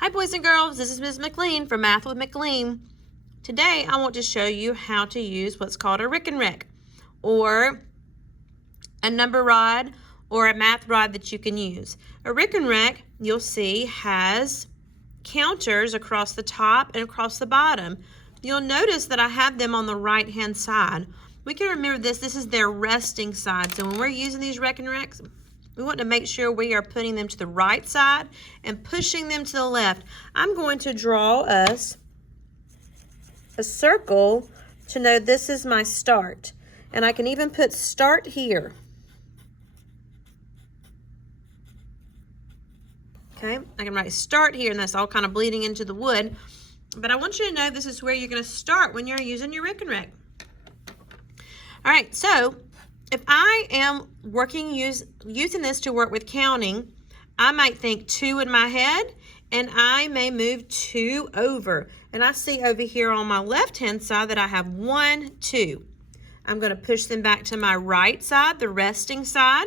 Hi boys and girls, this is Ms. McLean from Math with McLean. Today I want to show you how to use what's called a rekenrek, or a number rod or a math rod that you can use. A rekenrek, you'll see, has counters across the top and across the bottom. You'll notice that I have them on the right hand side. We can remember this is their resting side. So when we're using these rekenreks, we want to make sure we are putting them to the right side and pushing them to the left. I'm going to draw us a circle to know this is my start. And I can even put start here. Okay, I can write start here, and that's all kind of bleeding into the wood. But I want you to know this is where you're going to start when you're using your rekenrek. All right, so if I am using this to work with counting, I might think 2 in my head, and I may move 2 over. And I see over here on my left-hand side that I have 1, 2. I'm going to push them back to my right side, the resting side.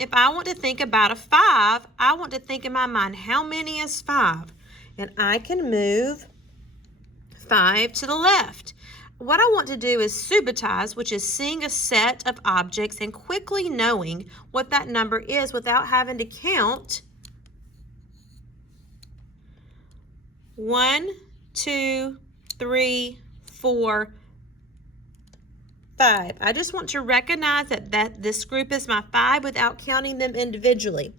If I want to think about a 5, I want to think in my mind, how many is 5? And I can move 5 to the left. What I want to do is subitize, which is seeing a set of objects and quickly knowing what that number is without having to count 1, 2, 3, 4, 5. I just want to recognize that this group is my 5 without counting them individually.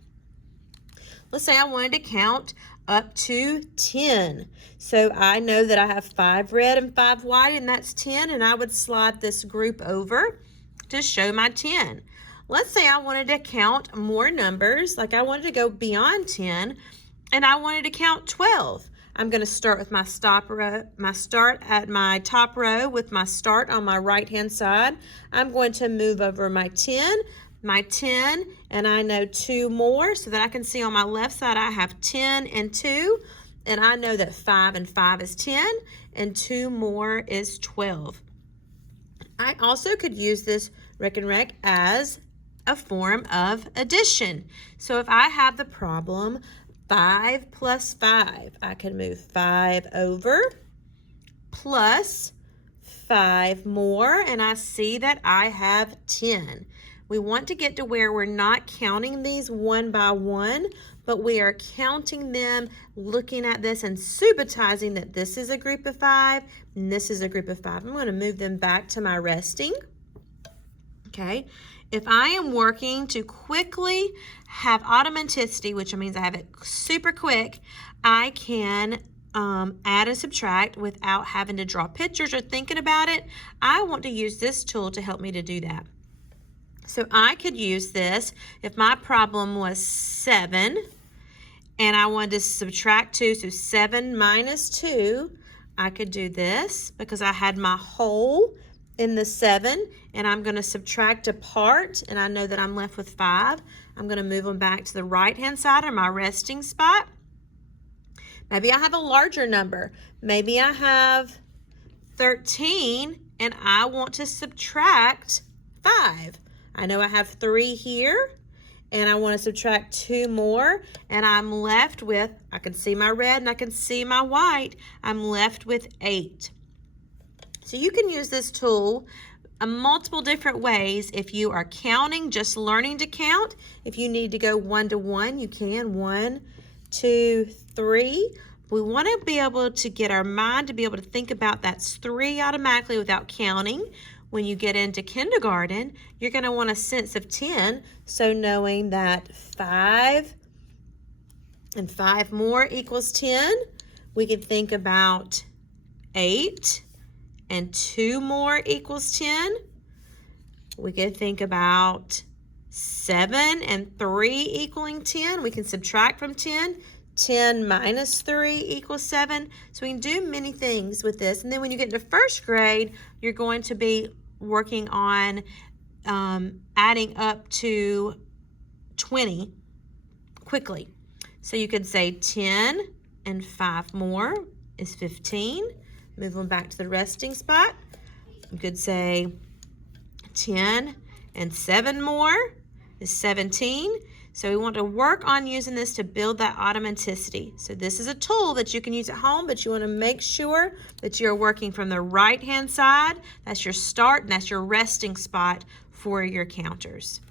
Let's say I wanted to count up to 10. So I know that I have 5 red and 5 white, and that's 10, and I would slide this group over to show my 10. Let's say I wanted to count more numbers, like I wanted to go beyond 10, and I wanted to count 12. I'm going to start with my start at my top row with my start on my right-hand side. I'm going to move over my 10, and I know 2 more, so that I can see on my left side I have 10 and 2, and I know that 5 and 5 is 10, and 2 more is 12. I also could use this rekenrek as a form of addition. So if I have the problem 5 plus 5, I can move 5 over plus 5 more, and I see that I have 10. We want to get to where we're not counting these one by one, but we are counting them, looking at this and subitizing that this is a group of 5 and this is a group of 5. I'm going to move them back to my resting. Okay. If I am working to quickly have automaticity, which means I have it super quick, I can add and subtract without having to draw pictures or thinking about it. I want to use this tool to help me to do that. So I could use this if my problem was 7 and I wanted to subtract 2, so 7 minus 2, I could do this because I had my whole in the 7, and I'm going to subtract a part, and I know that I'm left with 5. I'm going to move them back to the right-hand side or my resting spot. Maybe I have a larger number. Maybe I have 13, and I want to subtract 5. I know I have 3 here, and I want to subtract 2 more, and I'm left with, I can see my red and I can see my white, I'm left with 8. So you can use this tool multiple different ways. If you are counting, just learning to count, if you need to go 1 to 1, you can, 1, 2, 3. We want to be able to get our mind to be able to think about that's 3 automatically without counting. When you get into kindergarten, you're going to want a sense of 10. So knowing that 5 and 5 more equals 10, we can think about 8 and 2 more equals 10. We could think about 7 and 3 equaling 10. We can subtract from 10. 10 minus 3 equals 7. So we can do many things with this. And then when you get into first grade, you're going to be working on adding up to 20 quickly. So you could say 10 and 5 more is 15. Move them back to the resting spot. You could say 10 and 7 more is 17. So we want to work on using this to build that automaticity. So this is a tool that you can use at home, but you want to make sure that you're working from the right-hand side. That's your start and that's your resting spot for your counters.